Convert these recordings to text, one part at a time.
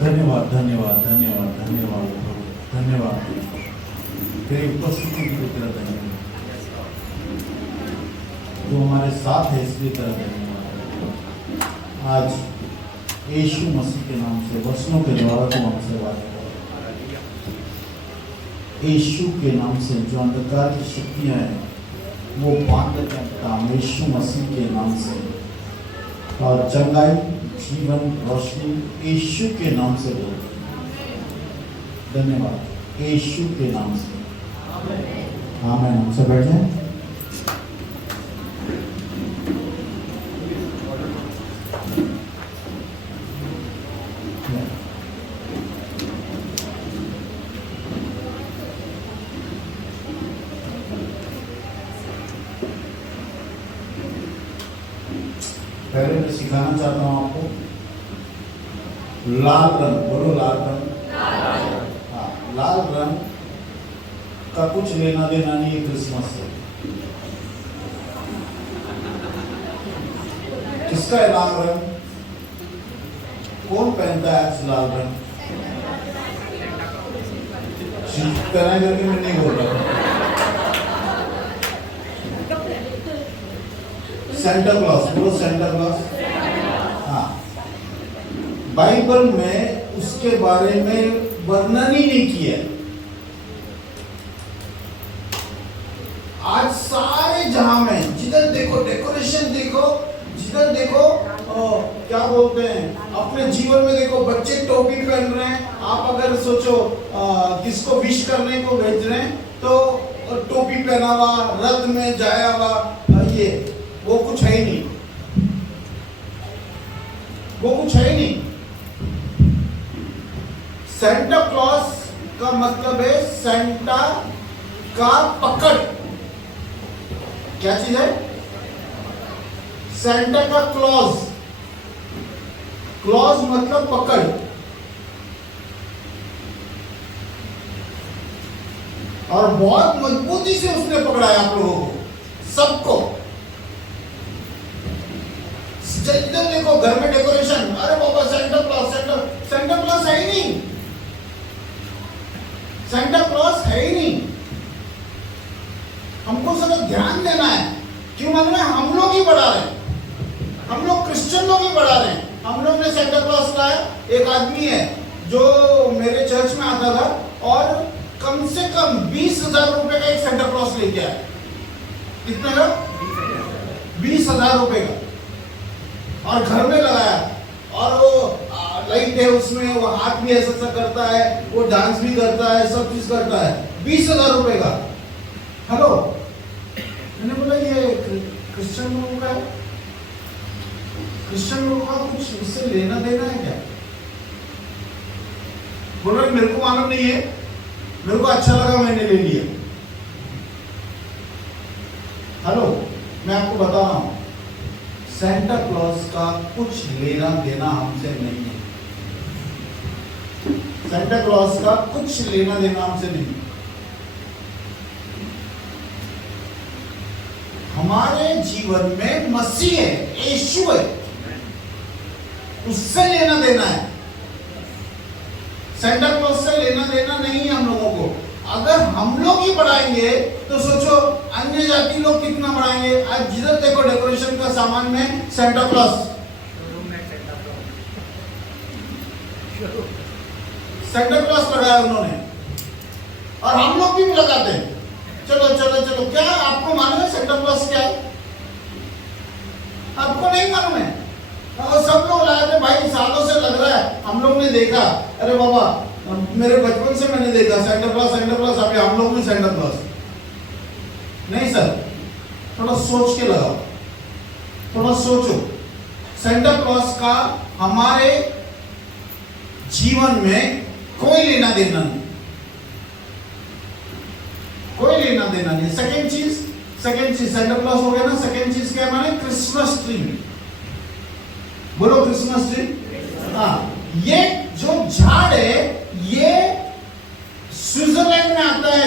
धन्यवाद धन्यवाद धन्यवाद धन्यवाद प्रभु, धन्यवाद तेरी उपस्थिति के लिए तेरा धन्यवाद। तू हमारे साथ है इसलिए तेरा धन्यवाद। आज यीशु मसीह के नाम से वचनों के द्वारा तू हमसे बात कर। यीशु के नाम से जो अंधकार की शक्तियां हैं वो बांध का काम यीशु मसीह के नाम से, और चंगाई जीवन रोशनी यीशु के नाम से बोलते। धन्यवाद यीशु के नाम से, आमीन। हमसे बैठ जाए। पहले मैं सिखाना चाहता हूँ आपको लाल रंग, बोलो लाल रंग। हाँ, लाल रंग का कुछ लेना देना नहीं है क्रिसमस से। किसका है लाल रंग? कौन पहनता है आज लाल रंग? पहना करके मैं नहीं बोल रहा। सेंटा क्लॉज, बोलो सेंटा क्लॉज। हाँ, बाइबल में उसके बारे में वर्णन ही नहीं किया। आज सारे जहां में जिधर देखो डेकोरेशन देखो, जिधर देखो क्या बोलते हैं, अपने जीवन में देखो बच्चे टोपी पहन रहे हैं। आप अगर सोचो किसको विश करने को भेज रहे हैं तो टोपी पहना हुआ, रथ में जाया हुआ, ये वो कुछ है ही नहीं, वो कुछ है ही नहीं। सेंटा क्लॉज का मतलब है सेंटा का पकड़। क्या चीज है? सेंटा का क्लॉज, क्लॉज मतलब पकड़। और बहुत मजबूती से उसने पकड़ा है आप लोगों को, सबको। इधर देखो घर में डेकोरेशन, अरे बाबा सेंटा क्लॉज, सेंटा क्लॉज है ही नहीं, सेंटा क्लॉज है ही नहीं। हमको सब ध्यान देना है। क्यों मालूम है? हम लोग ही बढ़ा रहे हैं, हम लोग क्रिश्चियन लोग ही बढ़ा रहे हैं। हम लोग ने सेंटा क्लॉज लाया। एक आदमी है जो मेरे चर्च में आता था और कम से कम 20,000 रुपए का एक सेंटा क्लॉज लेके आया। कितने का? 20,000 रुपए का। और घर में लगाया, और वो लाइट है उसमें, वो हाथ भी ऐसा ऐसा करता है, वो डांस भी करता है, सब चीज करता है। 20,000 रुपए का। हेलो, मैंने बोला ये क्रिश्चियन लोगों का है, क्रिश्चियन लोगों का कुछ इससे लेना देना है क्या? बोल रहे मेरे को मालूम नहीं है, मेरे को अच्छा लगा मैंने ले लिया। हेलो, मैं आपको बता रहा हूं सेंटा क्लॉज का कुछ लेना देना हमसे नहीं है। सेंटा क्लॉज का कुछ लेना देना हमसे नहीं। हमारे जीवन में मसीह है, यीशु है, उससे लेना देना है। सेंटा क्लॉज से लेना देना नहीं है हम लोगों को। अगर हम लोग ही बढ़ाएंगे तो सोचो अन्य जाति लोग कितना बढ़ाएंगे। आज जिधर देखो डेकोरेशन का सामान में सेंटा क्लॉज, सेंटा क्लॉज लगाया उन्होंने, और हम लोग भी लगाते हैं। चलो चलो चलो, क्या आपको मालूम है सेंटा क्लॉज क्या है? आपको नहीं मालूम है? और सब लोग लगाते भाई, सालों से लग रहा है, हम लोग ने देखा। अरे बाबा, मेरे बचपन से मैंने देखा सेंटा क्लॉज, अभी हम लोग भी सेंटा क्लॉज। नहीं सर, थोड़ा सोच के लगाओ, थोड़ा सोचो। सेंटा क्लॉज का हमारे जीवन में कोई लेना देना नहीं, कोई लेना देना नहीं। सेकेंड चीज सेंटा क्लॉज हो गया ना। सेकेंड चीज क्या है? माने क्रिसमस ट्री। बोलो क्रिसमस ट्री। हाँ, ये जो झाड़ है ये स्विट्जरलैंड में आता है,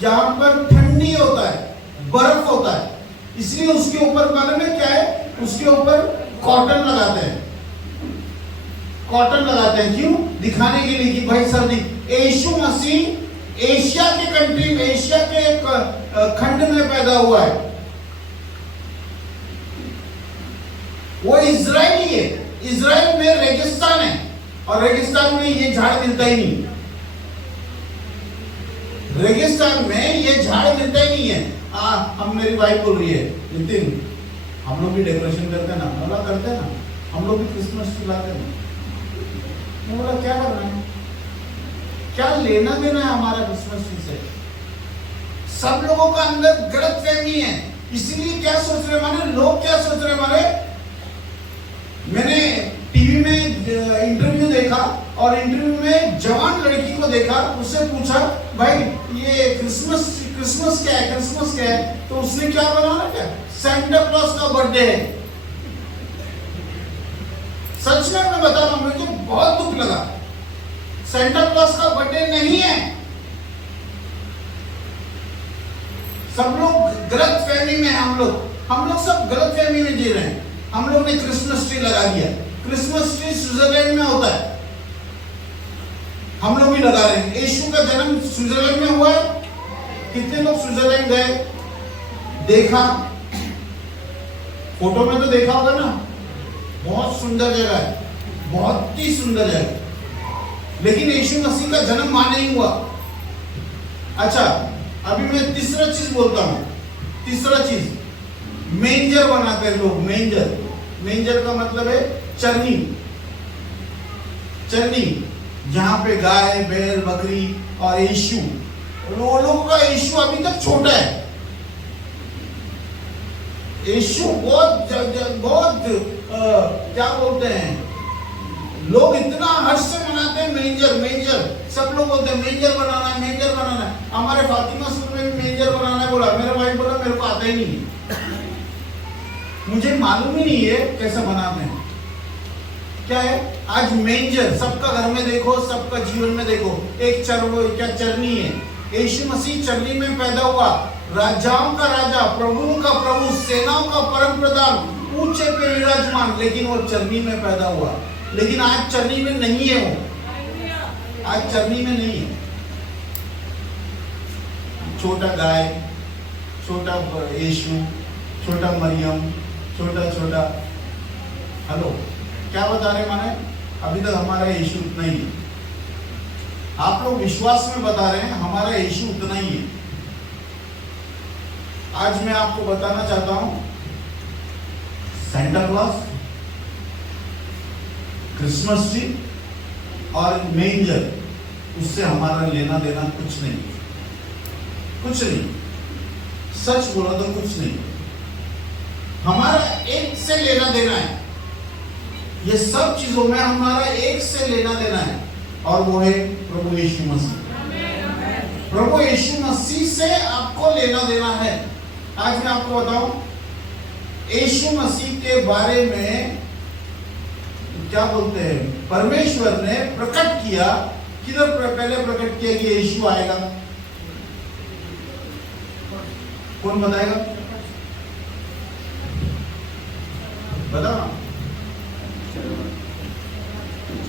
जहां पर ठंडी होता है, बर्फ होता है, इसलिए उसके ऊपर मालूम है क्या है? उसके ऊपर कॉटन लगाते हैं। कॉटन लगाते हैं, क्यों? दिखाने के लिए कि भाई सर्दी। यीशु मसीह एशिया के कंट्री में, एशिया के खंड में पैदा हुआ है। वो इजरायली है। इजराइल में रेगिस्तान है और रेगिस्तान में ये झाड़ मिलता ही नहीं। रेगिस्तान में ये झाड़ मिलता ही नहीं है। हम, मेरी वाइफ बोल रही है, नितिन हम लोग भी डेकोरेशन करते हैं ना। बोला करते हैं ना, हम लोग भी क्रिसमस ट्री लाते हैं। मैं बोला क्या कर रहे हैं, क्या लेना देना है हमारा क्रिसमस ट्री से? सब लोगों का अंदर गलत फहमी है। इसीलिए क्या सोच रहे माने, लोग क्या सोच रहे माने, मैंने टीवी में इंटरव्यू देखा और इंटरव्यू में जवान लड़की को देखा, उससे पूछा भाई ये क्रिसमस क्या है, क्रिसमस क्या है? तो उसने क्या बनाया, क्या सेंटा क्लॉज का बर्थडे है। सच में मैं बता रहा हूं, मुझे बहुत दुख लगा। सेंटा क्लॉज का बर्थडे नहीं है। सब लोग गलत फहमी में, हम लोग सब गलत फहमी में जी रहे हैं। हम लोग ने क्रिसमस ट्री लगा दिया। क्रिसमस ट्री स्विट्जरलैंड में होता है, हम लोग भी लगा रहे हैं। यीशु का जन्म स्विट्जरलैंड में हुआ है। कितने लोग स्विट्जरलैंड गए, देखा? फोटो में तो देखा होगा ना, बहुत सुंदर जगह है, बहुत ही सुंदर जगह। लेकिन यीशु मसीह का जन्म वहां नहीं हुआ। अच्छा, अभी मैं तीसरा चीज बोलता हूं। तीसरा चीज, मेंजर बनाते हैं लोग। मेंजर का मतलब है चरनी। जहां पे गाय, बैल, बकरी और यीशु, वो लोगों का यीशु अभी तक छोटा है। यीशु बहुत क्या बोलते हैं, लोग इतना हर्ष से मनाते हैं। मेंजर सब लोग बोलते हैं मेंजर बनाना है। हमारे फातिमा स्कूल में मेंजर बनाना है बोला। मेरा भाई बोला मेरे को आता ही नहीं है, मुझे मालूम ही नहीं है कैसे बनाते हैं। क्या है आज मेंजर? सबका घर में देखो, सबका जीवन में देखो, एक चरनी है। यीशु मसीह चरनी में पैदा हुआ, राजाओं का राजा, प्रभुओं का प्रभु, सेनाओं का परम प्रधान, ऊंचे पे विराजमान, लेकिन वो चरनी में पैदा हुआ। लेकिन आज चरनी में नहीं है वो, आज चरनी में नहीं है। छोटा गाय, छोटा यीशु, छोटा मरियम, छोटा। हेलो, क्या बता रहे माने? अभी तक हमारा यीशु उतना ही है। आप लोग विश्वास में बता रहे हैं, हमारा यीशु उतना ही है। आज मैं आपको बताना चाहता हूं, सेंटा क्लॉज, क्रिसमस ट्री और मेंजर, उससे हमारा लेना देना कुछ नहीं। सच बोला तो कुछ नहीं। हमारा एक से लेना देना है। ये सब चीजों में हमारा एक से लेना देना है, और वो है प्रभु यीशु मसीह। प्रभु यीशु मसीह से आपको लेना देना है। आज मैं आपको बताऊं, यीशु मसीह के बारे में क्या बोलते हैं, परमेश्वर ने प्रकट किया। किधर पहले प्रकट किया कि यीशु आएगा? कौन बताएगा? बताओ।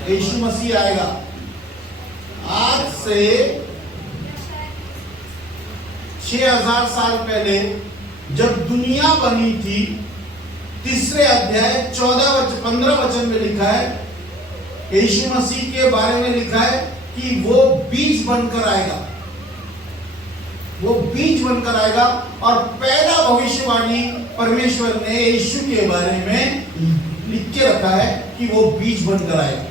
यीशु मसीह आएगा। आज से 6000 साल पहले जब दुनिया बनी थी, तीसरे अध्याय 15 वचन में लिखा है, यीशु मसीह के बारे में लिखा है कि वो बीज बनकर आएगा। वो बीज बनकर आएगा। और पहला भविष्यवाणी परमेश्वर ने यीशु के बारे में लिख के रखा है कि वो बीज बनकर आएगा।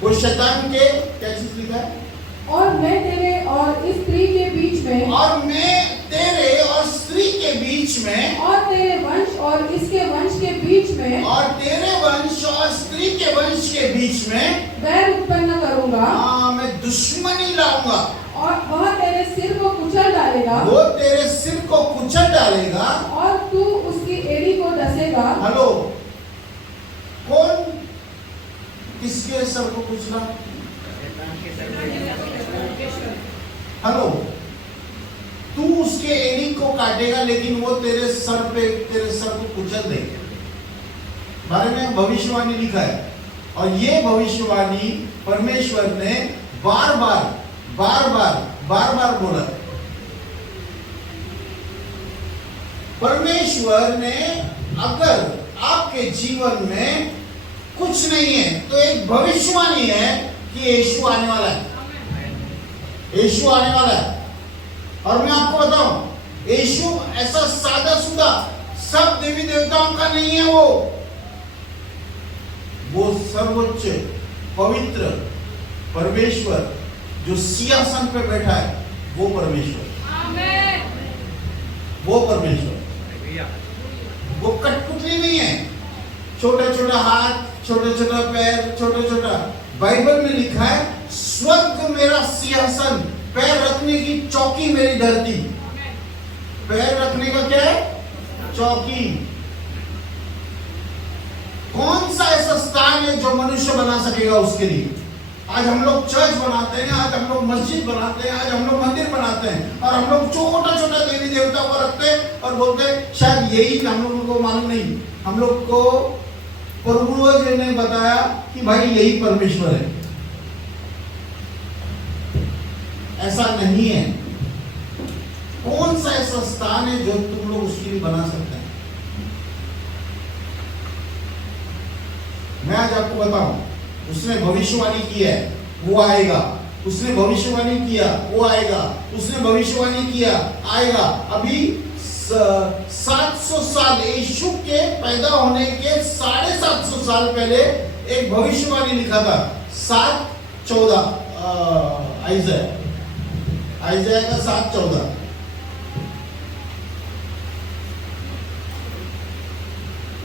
वो शैतान के क्या चीज लिखा है? और मैं तेरे और इस स्त्री के बीच में, और मैं तेरे और स्त्री के बीच में, और तेरे वंश और इसके वंश के बीच में, और तेरे वंश और स्त्री के वंश के बीच में बैर उत्पन्न करूंगा। मैं दुश्मनी लाऊंगा, और वह तेरे सिर को कुचल डालेगा। वो तेरे सिर को कुचल डालेगा, और तू उसकी एड़ी को डसेगा। हेलो, कौन किसके सर को कुचला? हेलो, तू उसके एड़ी को काटेगा, लेकिन वो तेरे सर को कुचल देगा। बारे में भविष्यवाणी लिखा है। और ये भविष्यवाणी परमेश्वर ने बार बार बोला। परमेश्वर ने अगर आपके जीवन में कुछ नहीं है तो एक भविष्यवाणी है कि यीशु आने वाला है, यीशु आने वाला है। और मैं आपको बताऊं, यीशु ऐसा सादा सुदा सब देवी देवताओं का नहीं है। वो सर्वोच्च पवित्र परमेश्वर जो सिंहासन पे बैठा है, वो परमेश्वर, आमीन। वो परमेश्वर, वो कठपुतली नहीं है। छोटा छोटा हाथ, छोटा छोटा पैर, छोटा छोटा। बाइबल में लिखा है स्वर्ग मेरा सिंहासन, पैर रखने की चौकी मेरी धरती। पैर रखने का क्या है? चौकी। कौन सा ऐसा स्थान है जो मनुष्य बना सकेगा उसके लिए? आज हम लोग चर्च बनाते हैं, आज हम लोग मस्जिद बनाते हैं, आज हम लोग मंदिर बनाते हैं और हम लोग छोटा छोटा देवी देवता को रखते हैं और बोलते हैं शायद यही, हम लोगों को मालूम नहीं। हम लोग को पूर्वज ने बताया कि भाई यही परमेश्वर है। ऐसा नहीं है। कौन सा ऐसा स्थान है जो तुम लोग उसके लिए बना सकते हैं? मैं आज आपको बताऊं, उसने भविष्यवाणी की है, वो आएगा। उसने भविष्यवाणी किया, वो आएगा। उसने भविष्यवाणी किया, आएगा। अभी 700 साल, यीशु के पैदा होने के 750 साल पहले एक भविष्यवाणी लिखा था। 7:14 आइज़ाया का 7:14।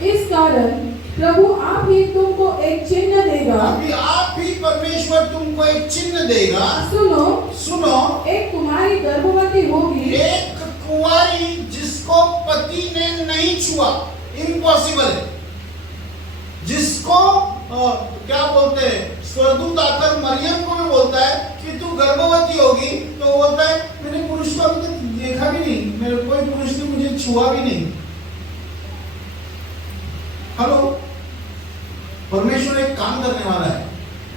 इस कारण प्रभु आप ही तुमको एक चिन्ह देगा। अभी आप ही परमेश्वर तुमको एक चिन्ह देगा। सुनो, एक कुमारी गर्भवती होगी। एक कुंवारी जिसको पति ने नहीं छुआ, इम्पॉसिबल है। जिसको क्या बोलते हैं, स्वर्गदूत आकर मरियम को भी बोलता है कि तू गर्भवती होगी, तो बोलता है मैंने पुरुष को अभी तक देखा भी नहीं, मेरे कोई पुरुष ने मुझे छुआ भी नहीं। हेलो, परमेश्वर एक काम करने वाला है।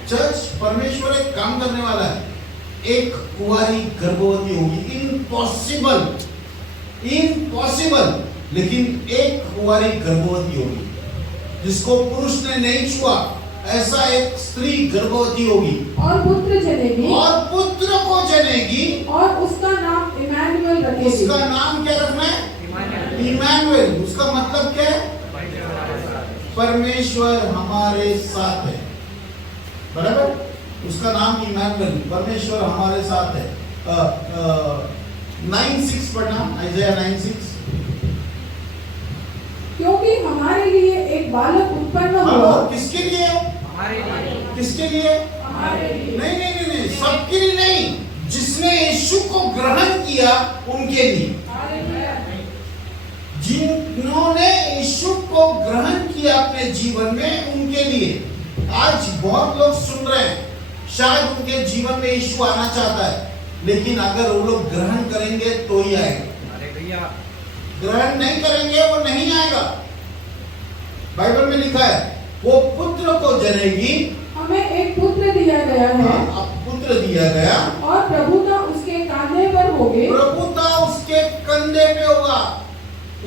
चर्च, परमेश्वर एक काम करने वाला है। एक कुंवारी गर्भवती होगी, इम्पॉसिबल, लेकिन एक कुंवारी गर्भवती होगी जिसको पुरुष ने नहीं छुआ, ऐसा एक स्त्री गर्भवती होगी और पुत्र जनेगी, और पुत्र को जनेगी, और उसका नाम इमैनुएल रखेगी। उसका नाम क्या रखना है? इमैनुएल। उसका मतलब क्या है? परमेश्वर हमारे साथ है। बराबर? उसका नाम इमैनुएल, परमेश्वर हमारे साथ है। 9:6 पढ़ना, आइज़ाया 9:6। क्योंकि हमारे लिए एक बालक उत्पन्न हुआ। किसके लिए? हमारे लिए। किसके लिए? हमारे लिए। नहीं, सबके लिए नहीं। जिसने यीशु को ग्रहण किया उनके लिए। जिन्होंने यीशु को ग्रहण किया अपने जीवन में, उनके लिए। आज बहुत लोग सुन रहे हैं, शायद उनके जीवन में यीशु आना चाहता है, लेकिन अगर वो लोग ग्रहण करेंगे तो ही आएगा। ग्रहण नहीं करेंगे वो नहीं आएगा। बाइबल में लिखा है वो पुत्र को जनेगी। हमें एक पुत्र दिया गया है। पुत्र दिया गया, और प्रभुता उसके कंधे पर होगी। प्रभुता उसके कंधे पे होगा।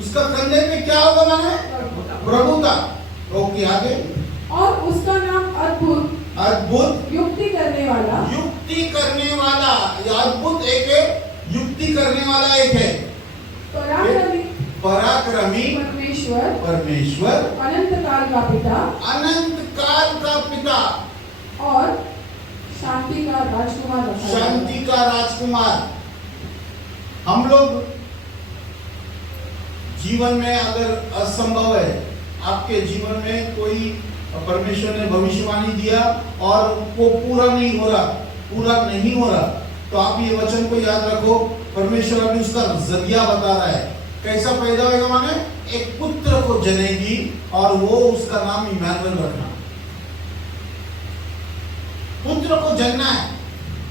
उसका कंधे पे क्या होगा? माने प्रभुता। ओके, आगे। और उसका नाम अद्भुत, युक्ति करने वाला। युक्ति करने वाला। अद्भुत एक है, युक्ति करने वाला एक है। पराक्रमी परमेश्वर, अनंत काल का पिता, अनंत काल का पिता, और शांति का राजकुमार। शांति का राजकुमार। हम लोग जीवन में अगर असंभव है, आपके जीवन में कोई परमेश्वर ने भविष्यवाणी दिया और वो पूरा नहीं हो रहा, तो आप ये वचन को याद रखो। परमेश्वर अभी उसका जरिया बता रहा है। कैसा पैदा होगा? माने एक पुत्र को जनेगी और वो उसका नाम इमैनुएल रखना। पुत्र को जनना है।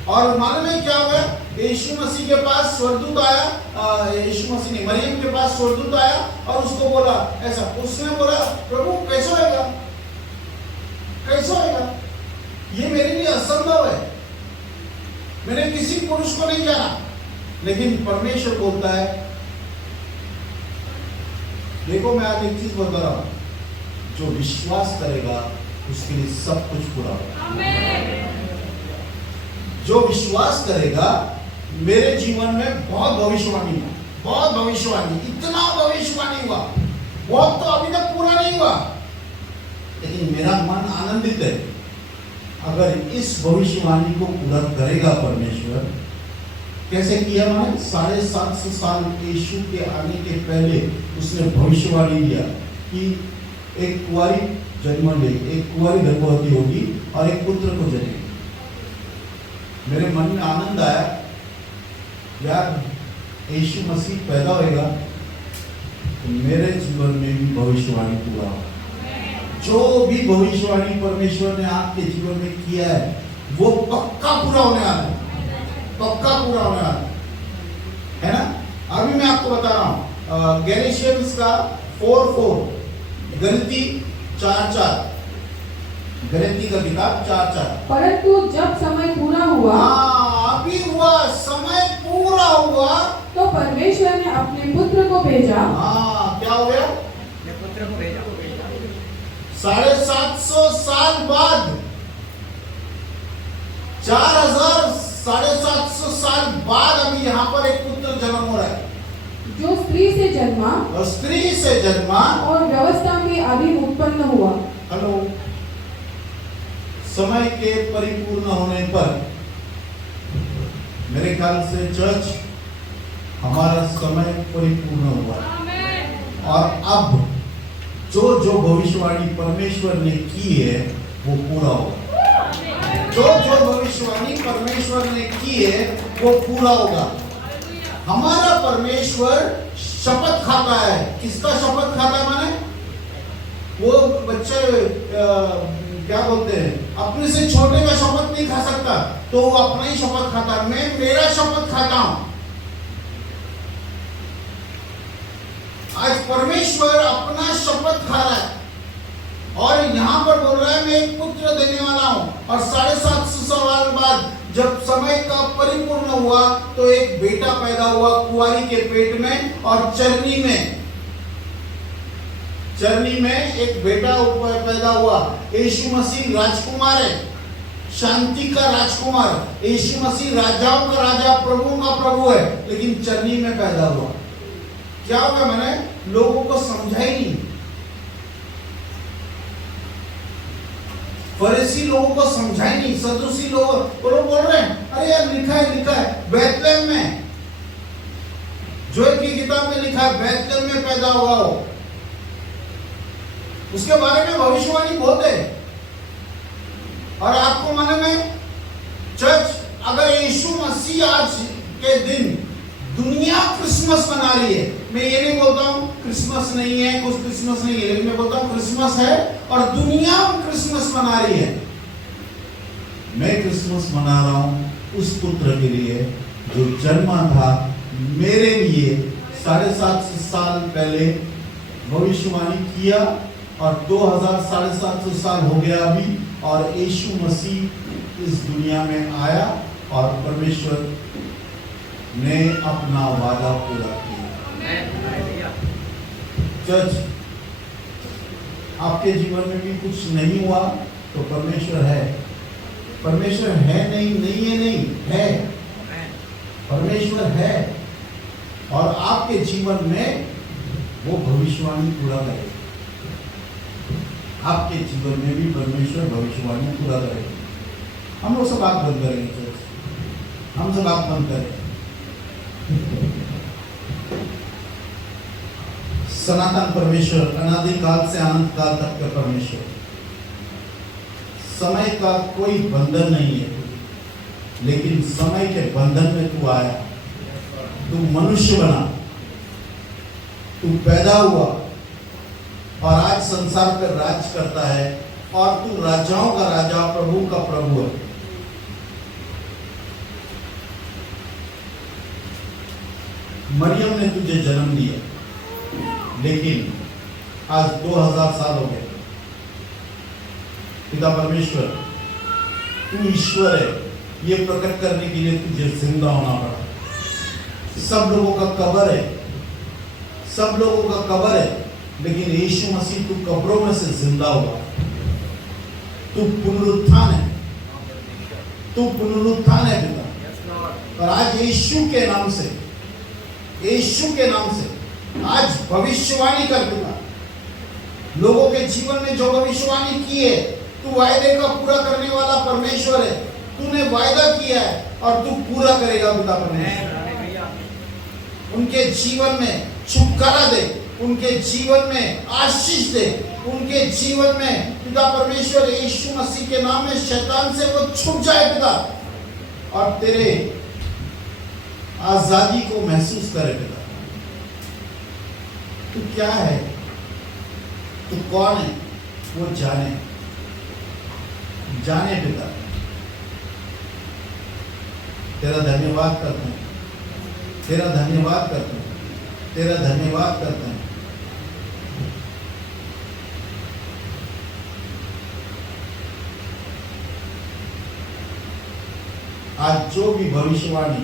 और मालूम है क्या हुआ? यीशु मसीह के पास स्वर्गदूत आया, यीशु मसीह ने मरियम के पास स्वर्गदूत आया और उसको बोला ऐसा। उसने बोला प्रभु कैसे होगा? कैसे होगा? ये मेरे लिए असंभव है। मैंने किसी पुरुष को नहीं जाना, लेकिन परमेश्वर बोलता है। देखो, मैं आज एक चीज बता रहा हूं, जो विश्वास करेगा उसके लिए सब कुछ पूरा होगा। जो विश्वास करेगा, मेरे जीवन में बहुत भविष्यवाणी हुआ, बहुत भविष्यवाणी, इतना भविष्यवाणी हुआ, बहुत तो अभी तक पूरा नहीं हुआ, लेकिन मेरा मन आनंदित है। अगर इस भविष्यवाणी को पूरा करेगा परमेश्वर, कैसे किया? मैंने 750 साल यीशु के आने के पहले उसने भविष्यवाणी दिया कि एक कुंवारी जन्म लेगी, एक कुंवारी गर्भवती होगी और एक पुत्र को जनेगी। मेरे मन में आनंद आया, यार यीशु मसीह पैदा होएगा तो मेरे जीवन में भी भविष्यवाणी पूरा होगा। जो भी भविष्यवाणी परमेश्वर ने आपके जीवन में किया है वो पक्का पूरा होने वाला है, पक्का पूरा होने वाला है ना। अभी मैं आपको बता रहा हूँ गैलेशियंस का 4:4, गलती 4:4, गलती का किताब 4:4। परंतु जब समय पूरा हुआ, अभी हुआ, समय पूरा हुआ, तो परमेश्वर ने अपने पुत्र को भेजा। क्या हो गया? पुत्र को भेजा। 750 साल बाद, 750 साल बाद अभी यहाँ पर एक पुत्र जन्म हो रहा है, जो स्त्री से जन्मा और स्त्री से जन्मा और व्यवस्था के अधीन उत्पन्न हुआ। हेलो, समय के परिपूर्ण होने पर मेरे ख्याल से चर्च, हमारा समय परिपूर्ण हुआ और अब जो जो भविष्यवाणी परमेश्वर ने की है वो पूरा होगा। जो जो भविष्यवाणी परमेश्वर ने की है वो पूरा होगा। हमारा परमेश्वर शपथ खाता है। किसका शपथ खाता है? माने वो बच्चे क्या बोलते हैं, अपने से छोटे का शपथ नहीं खा सकता, तो वो अपना ही शपथ खाता है। मैं मेरा शपथ खाता हूं। आज परमेश्वर अपना शपथ खा रहा है और यहां पर बोल रहा है मैं एक पुत्र देने वाला हूं। और 750 साल बाद जब समय का परिपूर्ण हुआ तो एक बेटा पैदा हुआ कुंवारी के पेट में, और चरनी में एक बेटा पैदा हुआ। यीशु मसीह राजकुमार है, शांति का राजकुमार। यीशु मसीह राजाओं का राजा, प्रभु का प्रभु है, लेकिन चरनी में पैदा हुआ। क्या होगा? मैंने लोगों को समझा ही नहीं। फरीसी लोगों को समझा ही नहीं, सदूसी लोग वो लोग बोल रहे हैं अरे यार लिखा है बैतलहम में, जोएल की किताब में लिखा है बैतलहम में पैदा हुआ हो। उसके बारे में भविष्यवाणी बहुत है। और आपको मालूम है चर्च, अगर यीशु मसीह आज के दिन दुनिया क्रिसमस मना रही है, मैं ये नहीं बोलता हूँ क्रिसमस नहीं है, कुछ क्रिसमस नहीं है, लेकिन मैं बोलता हूँ क्रिसमस है और दुनिया क्रिसमस मना रही है। मैं क्रिसमस मना रहा हूँ उस पुत्र के लिए जो जन्मा था मेरे लिए 750 साल पहले भविष्यवाणी किया, और 2700 साल हो गया अभी, और यीशु मसीह इस दुनिया में आया और परमेश्वर ने अपना वादा पूरा किया। चर्च, आपके जीवन में भी कुछ नहीं हुआ तो परमेश्वर है। परमेश्वर है नहीं है, परमेश्वर है और आपके जीवन में वो भविष्यवाणी पूरा करेगा। आपके जीवन में भी परमेश्वर भविष्यवाणी पूरा करेगा। हम लोग सब आंख बंद करेंगे चर्च, हम सब आंख बंद करें। सनातन परमेश्वर, अनादि काल से अनंत काल तक का परमेश्वर, समय का कोई बंधन नहीं है, लेकिन समय के बंधन में तू आया, तू मनुष्य बना, तू पैदा हुआ और आज संसार पर राज करता है, और तू राजाओं का राजा, प्रभु का प्रभु है। मरियम ने तुझे जन्म दिया, लेकिन आज 2000 साल हो गए, पिता परमेश्वर, तू ईश्वर है, ये प्रकट करने के लिए तुझे जिंदा होना पड़ा। सब लोगों का कब्र है, सब लोगों का कब्र है, लेकिन यीशु मसीह तू कब्रों में से जिंदा हुआ। तू पुनरुत्थान है, तू पुनरुत्थान है पिता। और आज यीशु के नाम से, यीशु के नाम से आज भविष्यवाणी कर पिता। लोगों के जीवन में जो भविष्यवाणी की है, तू वायदे का पूरा करने वाला परमेश्वर है। तूने वायदा किया है और तू पूरा करेगा पिता परमेश्वर। उनके जीवन में छुटकारा दे, उनके जीवन में आशीष दे, उनके जीवन में पिता परमेश्वर यीशु मसीह के नाम में शैतान से वो छूट जाए पिता, और तेरे आजादी को महसूस करे पिता। तू क्या है, तू कौन है, वो जाने पिता। तेरा धन्यवाद करते हैं, तेरा धन्यवाद करते हैं, तेरा धन्यवाद करते हैं। आज जो भी भविष्यवाणी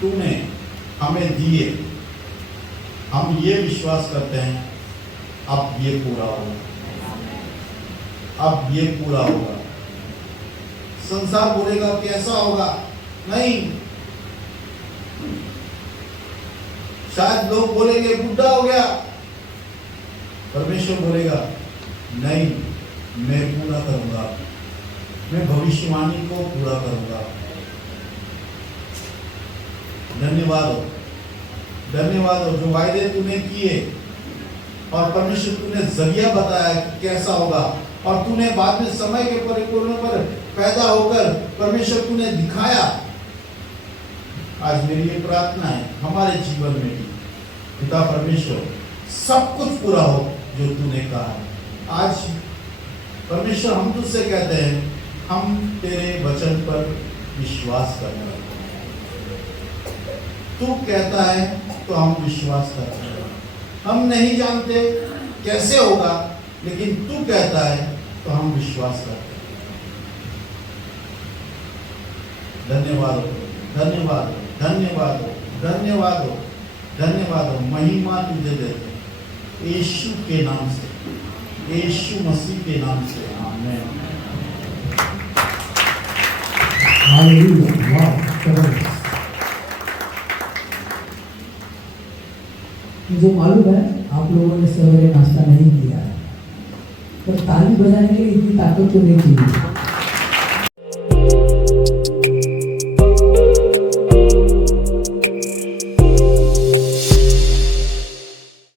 तूने हमें दी है, हम ये विश्वास करते हैं अब ये पूरा होगा, अब ये पूरा होगा। संसार बोलेगा कैसा होगा, नहीं। शायद लोग बोलेंगे बुढ़ा हो गया, परमेश्वर बोलेगा नहीं, मैं पूरा करूंगा, मैं भविष्यवाणी को पूरा करूंगा। धन्यवाद हो, धन्यवाद हो जो वायदे तूने किए, और परमेश्वर तूने जरिया बताया कि कैसा होगा, और तूने बाद में समय के परिपूर्ण पर पैदा होकर परमेश्वर तूने दिखाया। आज मेरी ये प्रार्थना है हमारे जीवन में भी पिता परमेश्वर सब कुछ पूरा हो जो तूने कहा। आज परमेश्वर हम तुझसे कहते हैं, हम तेरे वचन पर विश्वास करते हैं। तू कहता है तो हम विश्वास करते हैं। हम नहीं जानते कैसे होगा, लेकिन तू कहता है तो हम विश्वास करते हैं। धन्यवाद हो, धन्यवाद हो, धन्यवाद हो, धन्यवाद हो, धन्यवाद हो। महिमा तुझे देते हैं यीशु के नाम से, यीशु मसीह के नाम से, आमीन। मुझे मालूम है आप लोगों ने सवेरे नाश्ता नहीं किया है, पर ताली बजाने के लिए इतनी ताकत तो नहीं चाहिए।